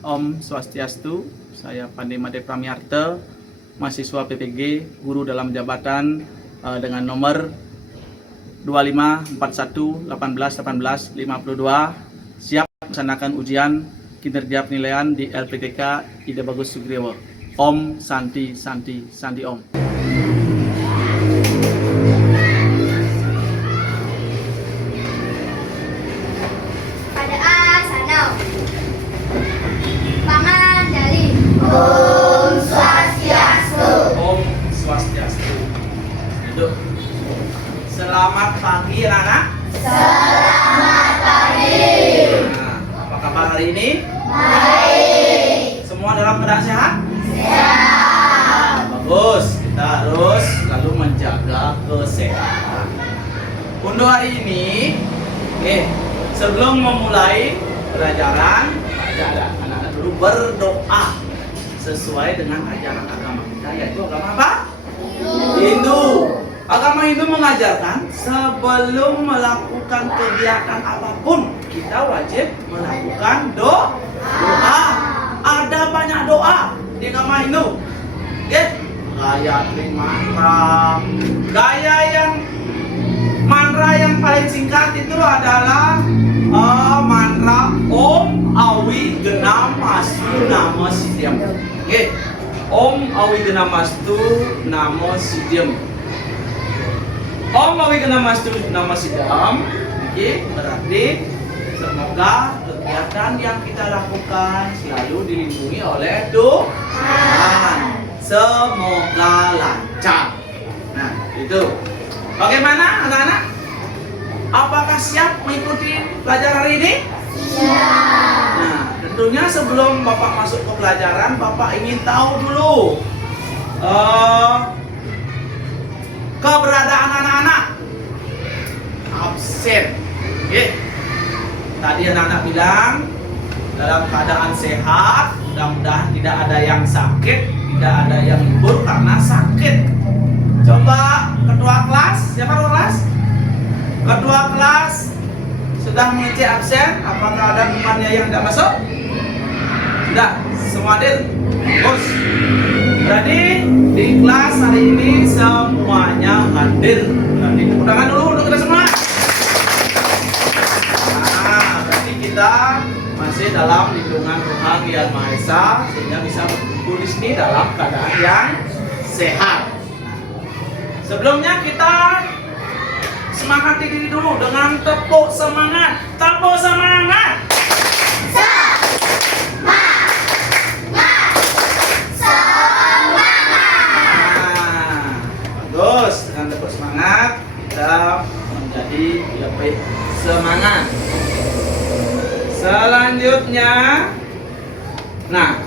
Om Swastiastu, saya Pandey Made Pramiarta, mahasiswa PPG, guru dalam jabatan dengan nomor 2541181852, siap melaksanakan ujian kinerja penilaian di LPTK Ida Bagus Sugriwo. Om Santi Santi Santi Om. Pada asana pangan dari Om Swastiastu. Om Swastiastu. Duduk. Selamat pagi anak-anak. Selamat pagi. Nah, apa kabar hari ini? Baik. Semua dalam keadaan sehat? Siap. Bagus, kita harus selalu menjaga kesehatan. Untuk hari ini, sebelum memulai pelajaran, anak-anak dulu berdoa sesuai dengan ajaran agama kita, yaitu agama apa? Hindu. Agama Hindu mengajarkan sebelum melakukan kegiatan apapun, kita wajib melakukan doa. Ada banyak doa di agama Hindu. Gayatri mantra. Mantra yang paling singkat itu adalah mantra Om Awi Genamastu Namo Siddhyam. Om Awi Genamastu Namo Siddhyam. Om Awi Genamastu Namo Siddhyam. Berarti semoga kegiatan yang kita lakukan selalu dilindungi oleh Tuhan. Semoga lancar. Nah, itu. Bagaimana anak-anak? Apakah siap mengikuti pelajaran hari ini? Siap. Nah, tentunya sebelum Bapak masuk ke pelajaran, Bapak ingin tahu dulu keberadaan anak-anak. Absen. Tadi anak-anak bilang dalam keadaan sehat, mudah-mudahan tidak ada yang sakit, tidak ada yang libur karena sakit. Coba ketua kelas, siapa ketua kelas? Ketua kelas sudah mengecek absen, apakah ada temannya yang tidak masuk? Sudah, semua hadir. Bagus. Berarti di kelas hari ini semuanya hadir. Berarti tepuk tangan dulu untuk kita semua. Berarti kita masih dalam lindungan Tuhan Yang Maha Esa, sehingga bisa berkumpul di sini dalam keadaan yang sehat. Sebelumnya kita semangati diri dulu dengan tepuk semangat. Tepuk semangat. Bagus, dengan tepuk semangat kita menjadi lebih semangat. Selanjutnya, nah,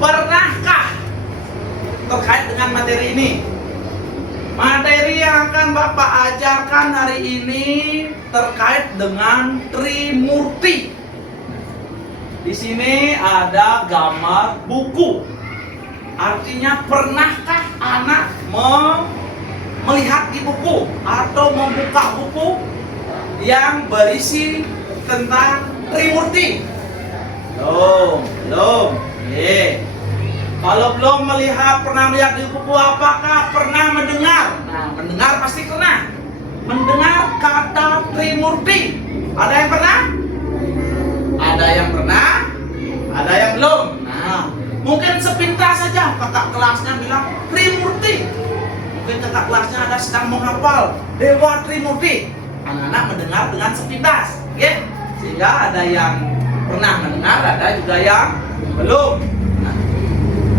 pernahkah terkait dengan materi ini? Materi yang akan Bapak ajarkan hari ini terkait dengan Trimurti. Di sini ada gambar buku. Artinya, pernahkah anak melihat di buku atau membuka buku yang berisi tentang Trimurti? Belum. Kalau belum pernah melihat di buku, apakah pernah mendengar? Nah, mendengar pasti pernah. Mendengar kata Trimurti. Ada yang pernah? Ada yang pernah? Ada yang belum? Nah, mungkin sepintas saja kakak kelasnya bilang Trimurti. Mungkin kakak kelasnya ada sedang menghafal Dewa Trimurti. Anak-anak mendengar dengan sepintas, sehingga ada yang pernah mendengar, ada juga yang belum.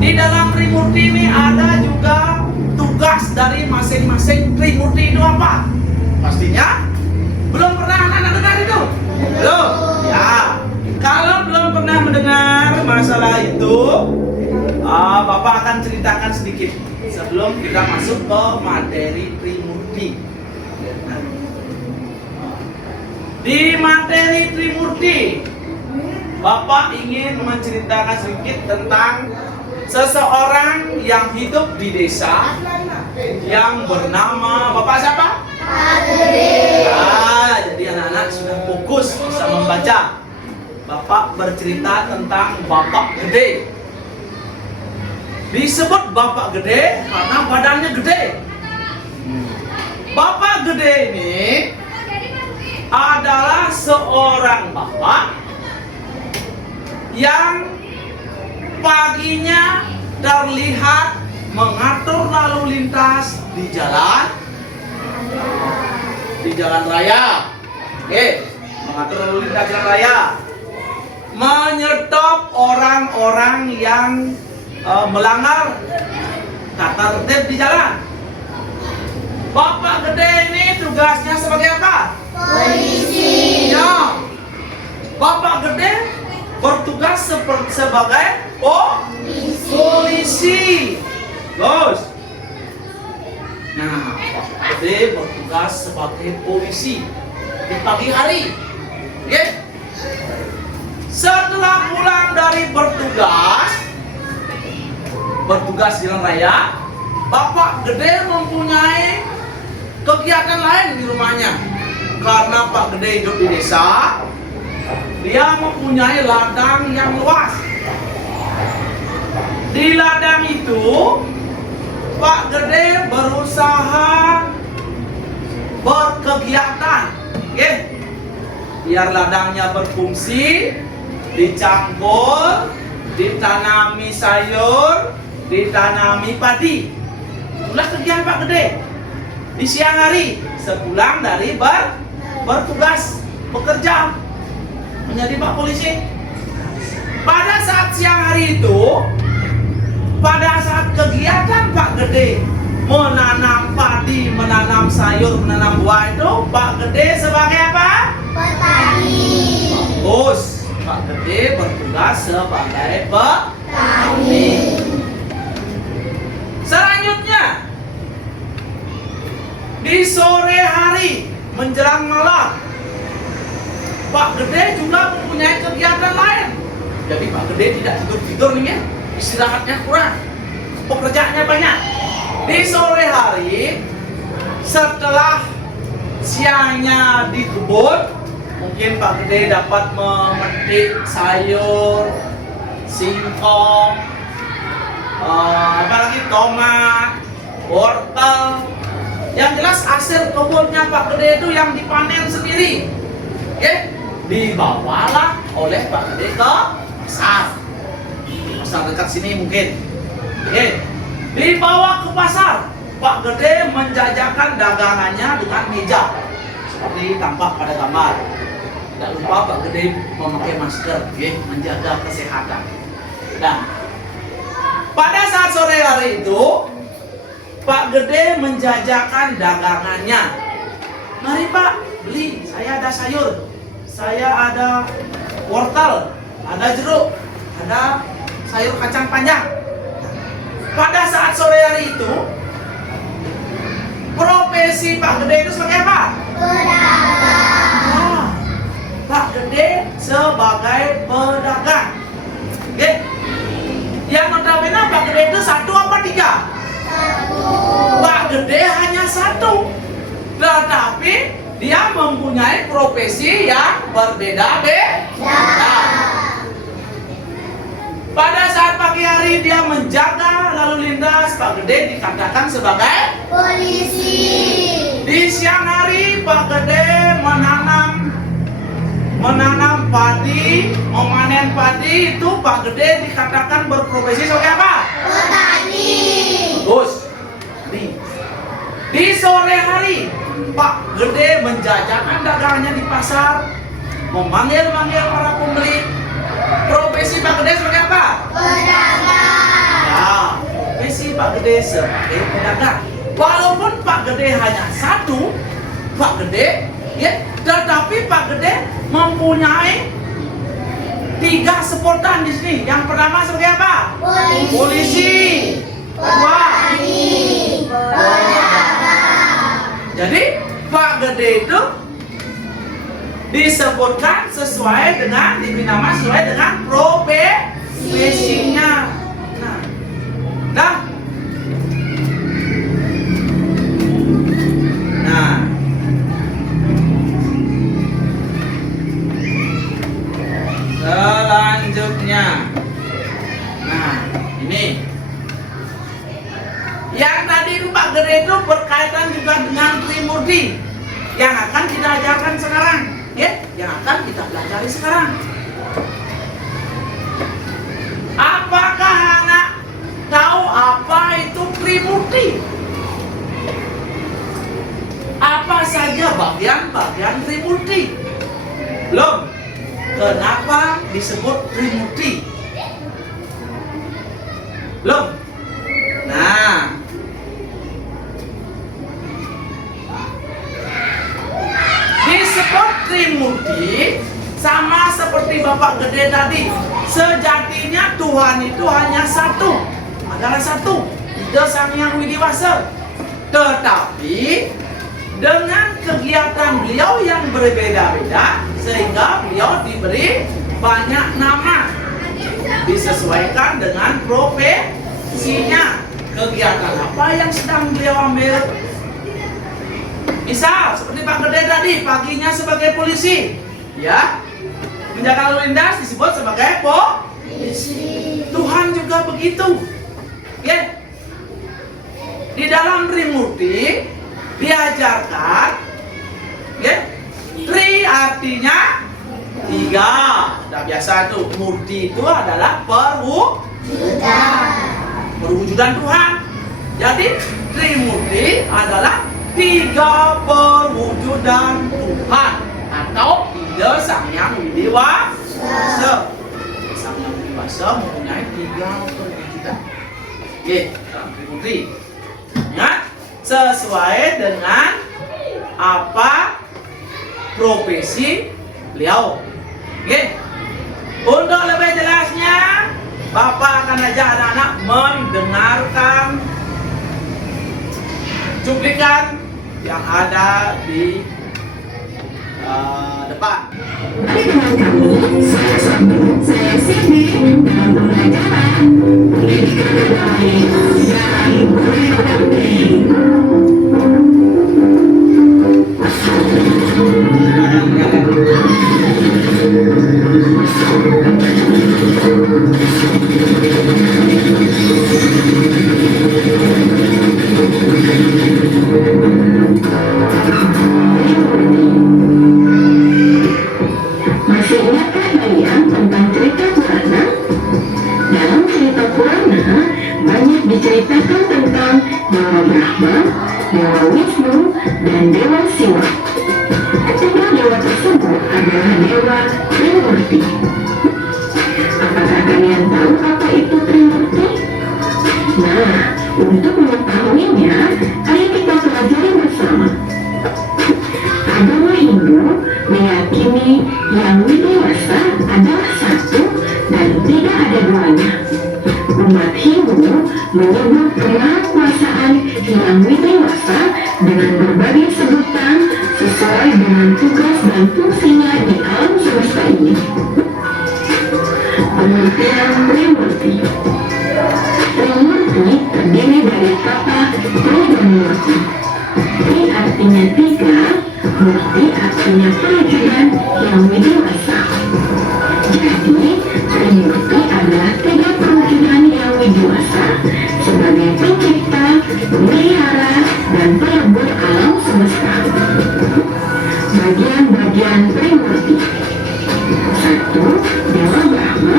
Di dalam Trimurti ini ada juga tugas dari masing-masing Trimurti itu apa? Pastinya belum pernah anak-anak dengar itu? Belum? Ya. Kalau belum pernah mendengar masalah itu, Bapak akan ceritakan sedikit sebelum kita masuk ke materi Trimurti. Di materi Trimurti, Bapak ingin menceritakan sedikit tentang seseorang yang hidup di desa yang bernama Bapak siapa? Jadi anak-anak sudah fokus bisa membaca. Bapak bercerita tentang Bapak Gede. Disebut Bapak Gede karena badannya gede. Bapak Gede ini adalah seorang bapak yang paginya terlihat mengatur lalu lintas di jalan raya. Oke, mengatur lalu lintas jalan raya, menyetop orang-orang yang melanggar tata tertib di jalan. Bapak Gede ini tugasnya sebagai apa? Polisi. Ya. Bapak Gede bertugas sebagai polisi. Terus. Nah, Bapak Gede bertugas sebagai polisi di pagi hari. Oke? Setelah pulang dari bertugas di jalan raya, Bapak Gede mempunyai kegiatan lain di rumahnya. Karena Pak Gede hidup di desa, dia mempunyai ladang yang luas. Di ladang itu, Pak Gede berusaha berkegiatan, biar ladangnya berfungsi, dicangkul, ditanami sayur, ditanami padi. Itulah kegiatan Pak Gede. Di siang hari, sepulang dari bertugas bekerja menjadi Pak Polisi. Pada saat siang hari itu, pada saat kegiatan Pak Gede menanam padi, menanam sayur, menanam buah itu, Pak Gede sebagai apa? Petani. Bagus. Pak Gede bertugas sebagai petani. Selanjutnya, di sore hari menjelang malam, Pak Gede juga mempunyai kegiatan lain. Jadi Pak Gede tidak tidur-tidur nih ya, istirahatnya kurang, pekerjaannya banyak. Di sore hari, setelah siangnya di kebun, mungkin Pak Gede dapat memetik sayur, singkong, apalagi tomat, wortel. Yang jelas hasil kebunnya Pak Gede itu yang dipanen sendiri. Dibawalah oleh Pak Gede ke pasar dekat sini mungkin. Dibawa ke pasar, Pak Gede menjajakan dagangannya dengan meja seperti tampak pada gambar. Tidak lupa Pak Gede memakai masker, menjaga kesehatan. Nah, pada saat sore hari itu, Pak Gede menjajakan dagangannya. Mari Pak, beli. Saya ada sayur, saya ada wortel, ada jeruk, ada sayur kacang panjang. Pada saat sore hari itu, profesi Pak Gede itu sebagai apa? Pedagang. Pak Gede sebagai pedagang. Yang notabene Pak Gede itu 1 apa 3? Pak Gede hanya 1, tetapi dia mempunyai profesi yang berbeda-beda. Pada saat pagi hari dia menjaga lalu lintas, Pak Gede dikatakan sebagai Polisi. Di siang hari Pak Gede menanam padi, memanen padi, itu Pak Gede dikatakan berprofesi sebagai apa? Petani. Bagus. Di sore hari Pak Gede menjajakan dagangannya di pasar, memanggil-manggil para pembeli. Profesi Pak Gede sebagai apa? Pedagang. Ya, profesi Pak Gede sebagai pedagang. Walaupun Pak Gede hanya 1, Pak Gede, tetapi Pak Gede mempunyai 3 sebutan di sini. Yang pertama sebagai apa? Polisi. Kedua, jadi Pak Gede itu disebutkan sesuai dengan, diberi nama sesuai dengan profesinya. Nah, berikutnya. Nah, ini. Yang tadi itu Pak Gede itu berkaitan juga dengan Trimurti yang akan kita ajarkan sekarang, ya, yang akan kita pelajari sekarang. Apakah anak tahu apa itu Trimurti? Apa saja bagian-bagian Trimurti? Belum. Kenapa disebut Trimurti? Belum. Nah, disebut Trimurti sama seperti Bapak Gede tadi. Sejatinya Tuhan itu hanya satu, adalah satu, Ida Sang Hyang Widi Wasa. Tetapi dengan kegiatan beliau yang berbeda-beda, sehingga beliau diberi banyak nama, disesuaikan dengan profesinya. Kegiatan apa yang sedang beliau ambil? Misal seperti Pak Gede tadi, paginya sebagai polisi, ya, menjaga lalu lintas disebut sebagai polisi. Tuhan juga begitu, ya. Di dalam Trimurti diajarkan, ya, Tri artinya tiga. Sudah biasa tuh, Murti itu adalah perwujudan Tuhan. Jadi Trimurti adalah tiga perwujudan Tuhan atau Ida Sang Hyang Widi Wasa. Sang Hyang Widi Wasa mempunyai tiga perwujudan. Oke, dalam Trimurti. Ingat, sesuai dengan apa profesi beliau. Oke. Untuk lebih jelasnya, Bapak akan ajak anak-anak mendengarkan cuplikan yang ada di depan. Mari dengan kami, saya Cindy dalam pembelajaran pendidikan terbaik dan berpendamping. Masih ingatkah kalian tentang cerita Purana? Dalam cerita Purana banyak diceritakan tentang Dewa Brahma, Dewa Wisnu, dan Dewa Siwa. Ketiga dewa tersebut adalah Dewa Trimurti. Apakah kalian tahu apa itu Trimurti? Nah, untuk mengetahuinya, ayo kita pelajari bersama. Agama Hindu meyakini Yang Widi Wasa adalah satu dan tidak ada duanya. Umat Hindu menyebut kemahakuasaan Yang Widi Wasa dengan berbagai sebutan sesuai dengan tugas dan fungsinya di alam semesta ini. Pengertian Trimurti. Trimurti terdiri dari kata Tri dan Murti. Tri artinya tiga, Murti artinya perwujudan Yang Widi Wasa. Jadi, Trimurti adalah tiga perwujudan Yang Widi Wasa sebagai pencipta, pemelihara, dan pelebur alam semesta. Bagian-bagian Trimurti. 1. Dewa Brahma,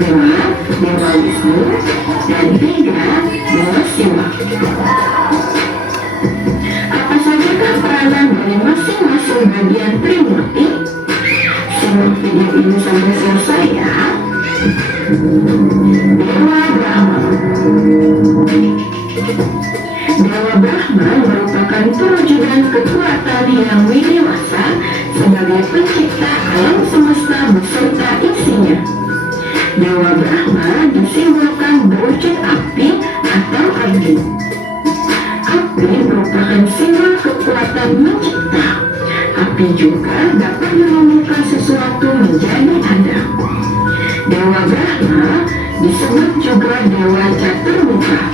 2. Dewa Wisnu, dan 3. Dewa Siwa. Apa sajakah peranan dari masing-masing bagian Trimurti? Simak video ini sampai selesai ya. Dewa Brahma. Dewa Brahma merupakan perwujudan kekuatan Yang Widi Wasa sebagai pencipta alam semesta beserta isinya. Dewa Brahma disimbolkan berwujud api atau api. Api merupakan simbol kekuatan mencipta. Api juga dapat menumbuhkan sesuatu menjadi ada. Dewa Brahma disebut juga Dewa Caturmuka,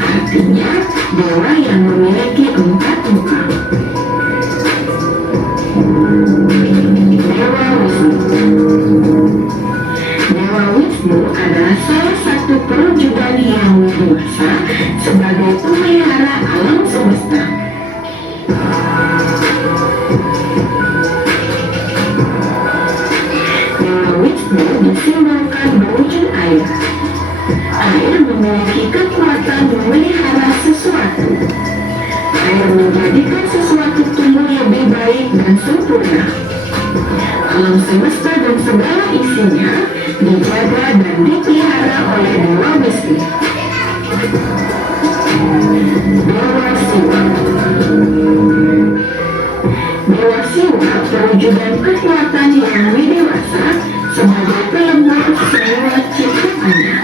artinya dewa yang memiliki 4 muka. Dewa Wisnu. Dewa Wisnu itu disimbolkan berwujud air. Air memiliki kekuatan memelihara sesuatu. Air menjadikan sesuatu tumbuh lebih baik dan sempurna. Alam semesta dan segala isinya dijaga dan dipelihara oleh Dewa Wisnu. Dewa Siwa. Dewa Siwa perwujudan kekuatan yang widewasa sebagai pelembut semua ciptaannya.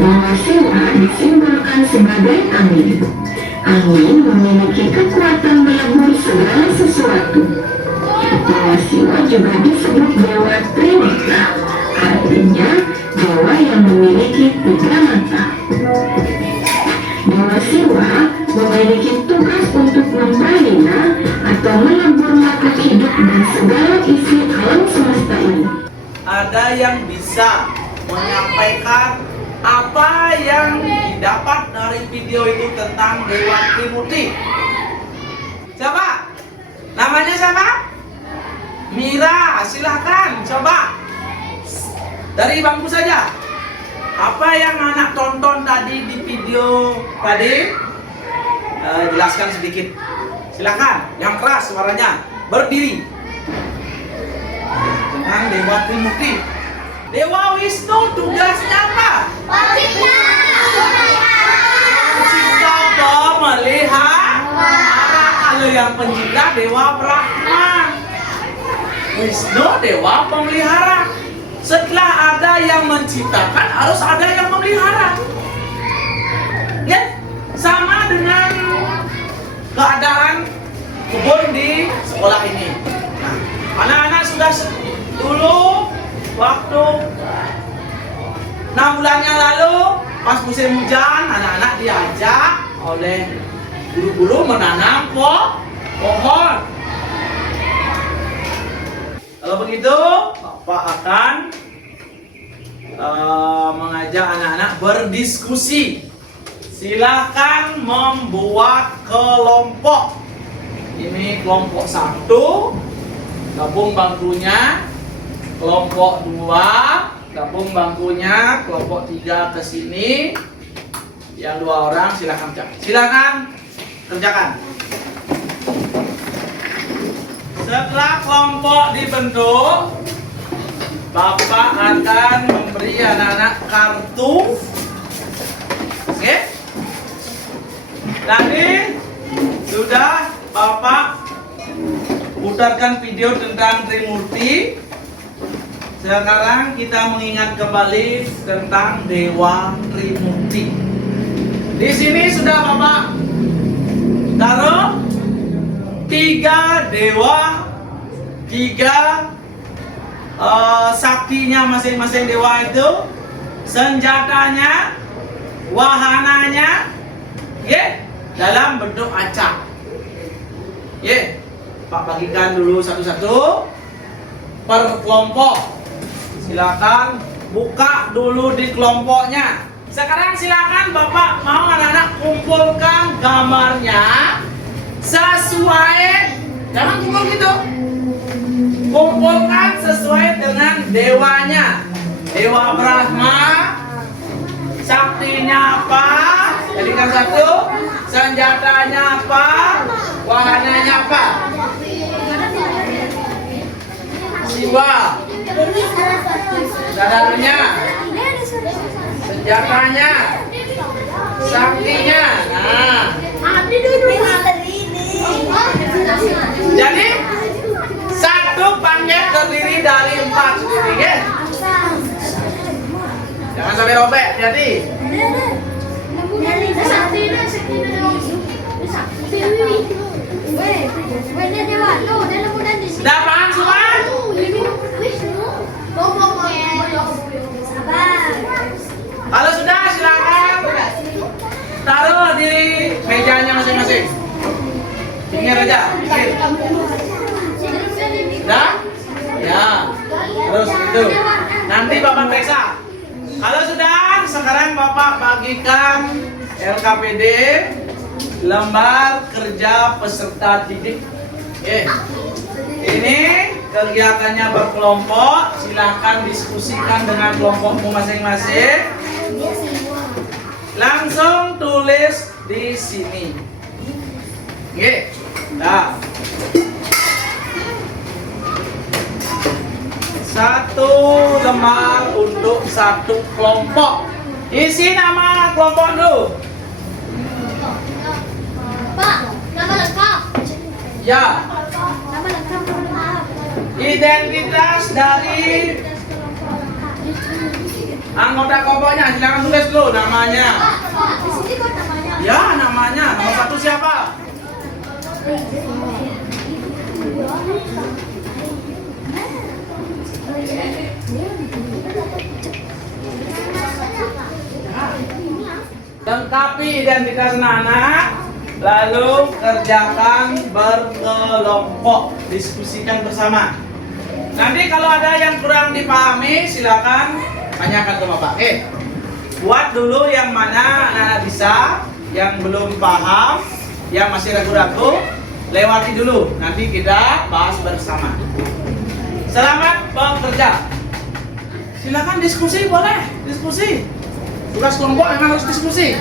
Dewa Siwa disimbolkan sebagai angin. Angin memiliki kekuatan melebur segala sesuatu. Dewa Siwa juga disebut Dewa Trinetra, artinya dewa yang memiliki 3 mata. Dewa Siwa memiliki tugas untuk membina atau melebur makhluk hidup dan segala isi alam semesta ini. Ada yang bisa menyampaikan apa yang didapat dari video itu tentang Dewa Trimurti? Siapa? Namanya siapa? Mira, silahkan coba dari bangku saja. Apa yang anak tonton tadi di video tadi? Jelaskan sedikit. Silahkan, yang keras suaranya. Berdiri. Tentang Dewa Trimurti. Dewa Wisnu tugasnya apa? Pencipta pemelihara. Kalau yang pencipta Dewa Brahma, Wisnu Dewa pemelihara. Setelah ada yang menciptakan, harus ada yang memelihara. Ya, sama dengan keadaan kebun di sekolah ini. Nah, anak-anak sudah dulu waktu 6 bulan yang lalu pas musim hujan, anak-anak diajak oleh guru-guru menanam pohon. Kalau begitu, Bapak akan mengajak anak-anak berdiskusi. Silakan membuat kelompok. Ini kelompok 1, gabung bangkunya. Kelompok 2, gabung bangkunya. Kelompok 3 ke sini. Yang 2 orang silakan kerjakan. Silakan kerjakan. Setelah kelompok dibentuk, Bapak akan memberi anak-anak kartu. Oke? Tadi sudah Bapak putarkan video tentang Trimurti. Sekarang kita mengingat kembali tentang Dewa Trimurti. Di sini sudah Bapak taruh 3 dewa, 3 saktinya masing-masing dewa itu, senjatanya, wahananya, dalam bentuk acak. Pak bagikan dulu satu-satu per kelompok. Silakan buka dulu di kelompoknya. Sekarang silakan Bapak mau anak-anak kumpulkan gambarnya sesuai, jangan kumpul gitu. Kumpulkan sesuai dengan dewanya. Dewa Brahma, saktinya apa? Jadikan satu. Senjatanya apa? Wahananya apa? Siwa. Dadarnya. Senjatanya. Saktinya. Nah. Jadi satu paket terdiri dari 4 sendiri, ya? Jangan sampai robek, jadi. Sudah paham semua? Kalau sudah silakan taruh di mejanya masing-masing. Pinggir aja, pinggir. Sudah? Ya. Terus itu. Nanti Bapak periksa. Kalau sudah, sekarang Bapak bagikan LKPD lembar kerja peserta didik. Ini kegiatannya berkelompok. Silakan diskusikan dengan kelompokmu masing-masing. Langsung tulis di sini. Nah. Satu lembar untuk satu kelompok. Isi nama kelompok dulu. Pak, nama lengkap. Ya. Nama lengkap. Identitas dari anggota kelompoknya. Silakan tulis dulu namanya. Pak, di sini kok namanya? Ya, namanya. Nomor satu siapa? Lengkapi identitas anak, lalu kerjakan berkelompok, diskusikan bersama. Nanti kalau ada yang kurang dipahami, silakan tanyakan ke Bapak. Buat dulu yang mana anak-anak bisa, yang belum paham, yang masih ragu-ragu, lewati dulu. Nanti kita bahas bersama. Selamat bekerja. Silakan diskusi, boleh diskusi. Tugas kelompok memang harus diskusi.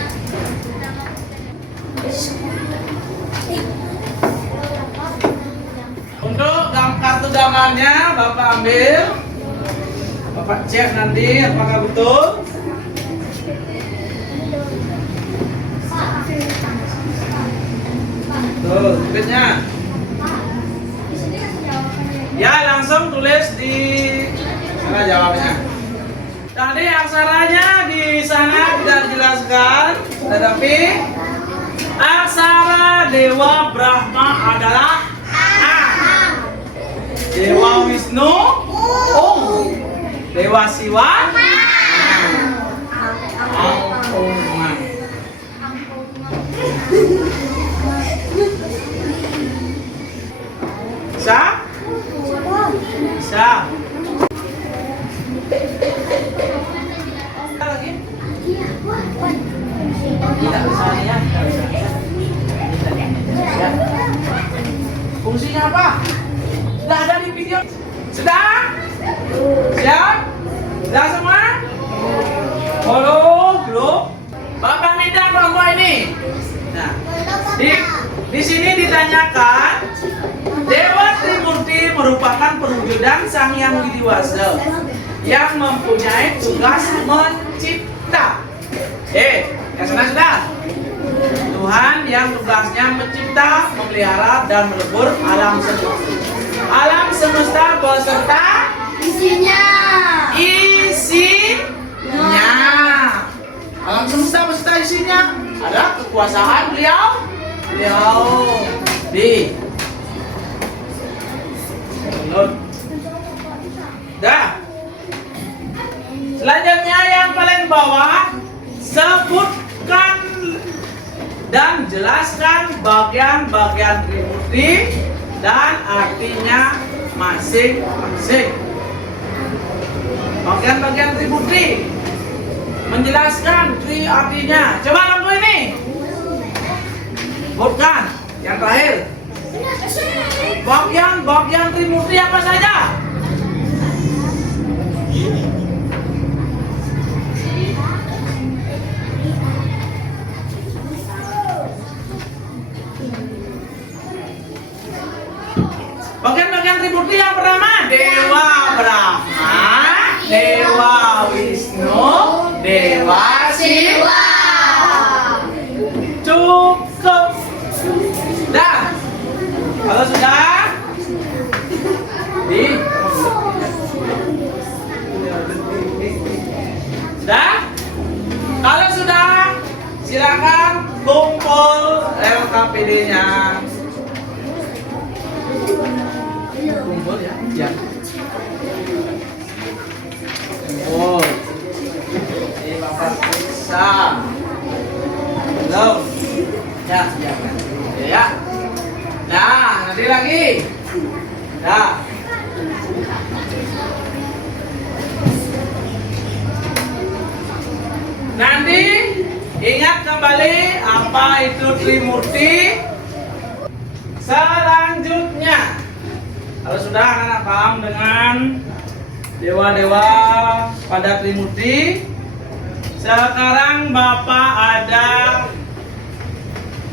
Untuk kartu gambarnya Bapak ambil, Bapak cek nanti apakah betul. Tuh, tipsnya. Ya, langsung tulis di sana jawabnya. Tadi aksaranya di sana tidak dijelaskan, tetapi aksara Dewa Brahma adalah A. Dewa Wisnu Om. Dewa Siwa Angkoman. Bisa? Bisa. Lagi? Tidak bisa ya. Fungsinya apa? Sudah ada di video. Sudah? Siap? Sudah semua? Belum? Bapak minta kelompok ini. Nah, di sini ditanyakan, Dewa Trimurti merupakan perwujudan Sang Hyang Widiwasa yang mempunyai tugas mencipta. Yang sana sudah. Tuhan yang tugasnya mencipta, memelihara dan melebur alam semesta. Alam semesta beserta Isinya. Alam semesta beserta isinya ada kekuasaan beliau di dah. Selanjutnya yang paling bawah, sebutkan dan jelaskan bagian-bagian Trimurti dan artinya masing-masing. Bagian-bagian Trimurti menjelaskan Tri artinya. Coba lampu ini. Bukan. Yang terakhir. Bagian Trimurti apa saja? Bagian-bagian Trimurti yang pertama, Dewa Brahma, Dewa Wisnu, Dewa Siwa. Cukup. Dah. Kalau sudah, sudah? Kalau sudah, silakan kumpul LKPD-nya. Kumpul ya. Ya. Kumpul. Ini Bapak bisa. Belum. Ya, silakan. Ya. Nah, nanti lagi. Nah. Trimurti, ingat kembali apa itu Trimurti. Selanjutnya, kalau sudah anak paham dengan dewa-dewa pada Trimurti, sekarang Bapak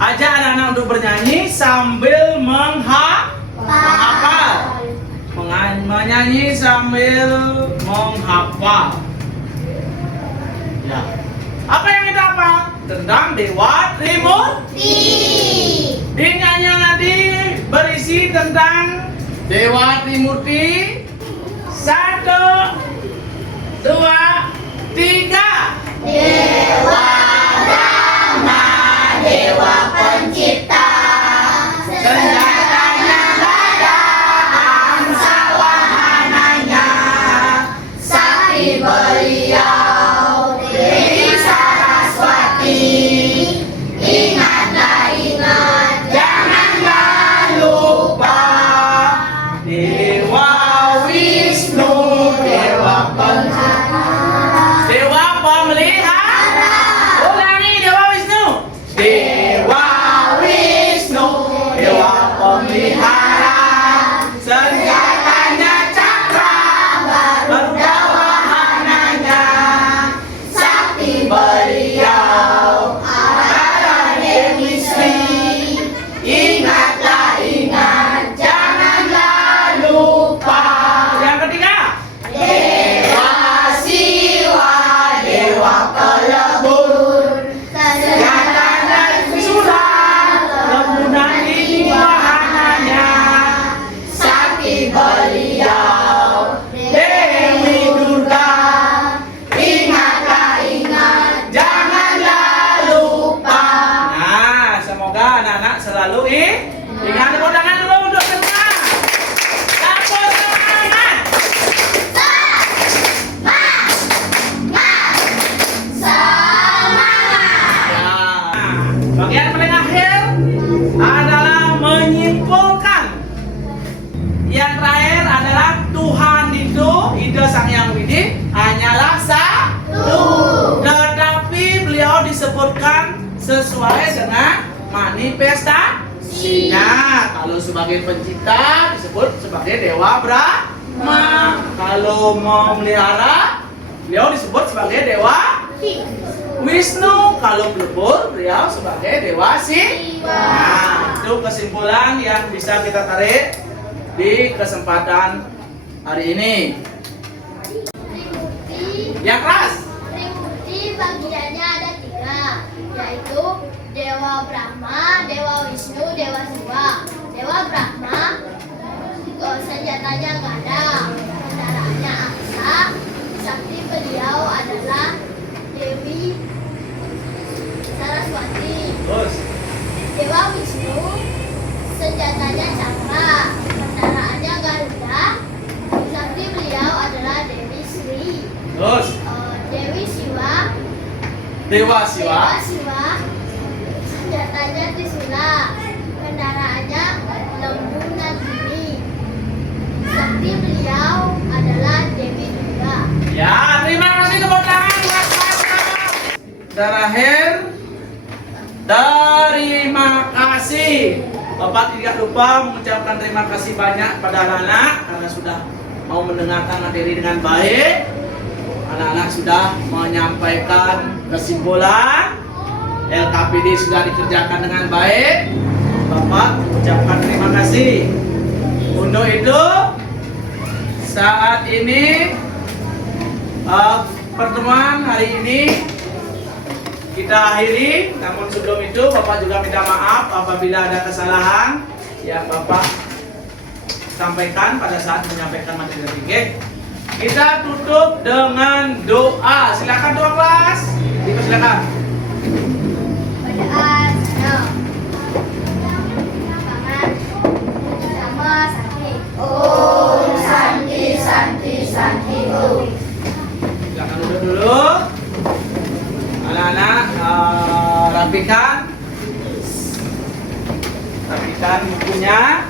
ajak anak-anak untuk bernyanyi sambil menghafal. Menyanyi sambil menghafal. Ya. Apa yang kita hafal? Tentang Dewa Trimurti. Di nyanyian tadi berisi tentang Dewa Trimurti. 1, 2, 3. Dewa Brahma, Dewa Pencipta, senjatanya gada, angsa wahananya, sakti beliau Dewi Saraswati. Ingatlah, ingat, janganlah lupa. Dewa Wisnu, Dewa Pencipta, Dewa Pemelihara. Ulangi, Dewa Wisnu. Dewa Wisnu, Dewa Pemelihara. Senjatanya cakra, garuda wahananya. Sakti beliau adalah Dewi Sri. Ingatlah, ingat, janganlah lupa. Yang ketiga, Dewa Siwa, Dewa Pelebur, senjatanya sudah kemudian ini wahananya. sakti beliau Dewi Durga, ingatlah, ingat, janganlah lupa. Nah, semoga anak-anak selalu ingat. Tepuk tangan dulu untuk semua. Tepuk tangan. semangat. Nah, bagian paling akhir adalah menyimpulkan. Yang terakhir adalah Tuhan itu, Ida Sang Yang Widi, hanyalah satu. Tetapi beliau disebutkan sesuai dengan manifestasinya. Kalau sebagai pencipta disebut sebagai Dewa Brahma. Kalau memelihara, beliau disebut sebagai Dewa Wisnu. Kalau pelebur, beliau sebagai Dewa Siwa. Nah, itu kesimpulan yang bisa kita tarik di kesempatan hari ini. Yang keras. Trimurti bagiannya ada 3, yaitu Dewa Brahma, Dewa Wisnu, Dewa Siwa. Dewa Brahma senjatanya gada, kendaraannya angsa, sakti beliau adalah Dewi Saraswati. Terus. Dewa Wisnu senjatanya cakra, kendaraannya garuda, sakti beliau adalah Dewi Sri. Terus. Dewi Siwa, Dewa Siwa. senjatanya Trisula, kendaraannya lembu Nandini. Sakti beliau adalah Dewi Durga. Ya, terima kasih, tepuk tangan buat Bapak. Terakhir, terima kasih. Bapak tidak lupa mengucapkan terima kasih banyak pada anak-anak karena sudah mau mendengarkan materi dengan baik. Anak-anak sudah menyampaikan kesimpulan. LKPD sudah dikerjakan dengan baik. Bapak ucapkan terima kasih. Untuk itu, saat ini pertemuan hari ini kita akhiri. Namun sebelum itu Bapak juga minta maaf apabila ada kesalahan yang Bapak sampaikan pada saat menyampaikan materi tadi. Kita tutup dengan doa. Silakan doa kelas. Silakan. Bacaan Tangan sama Santi. Om Santi Santi Santi Om. Silakan duduk dulu. Anak-anak rapikan bukunya.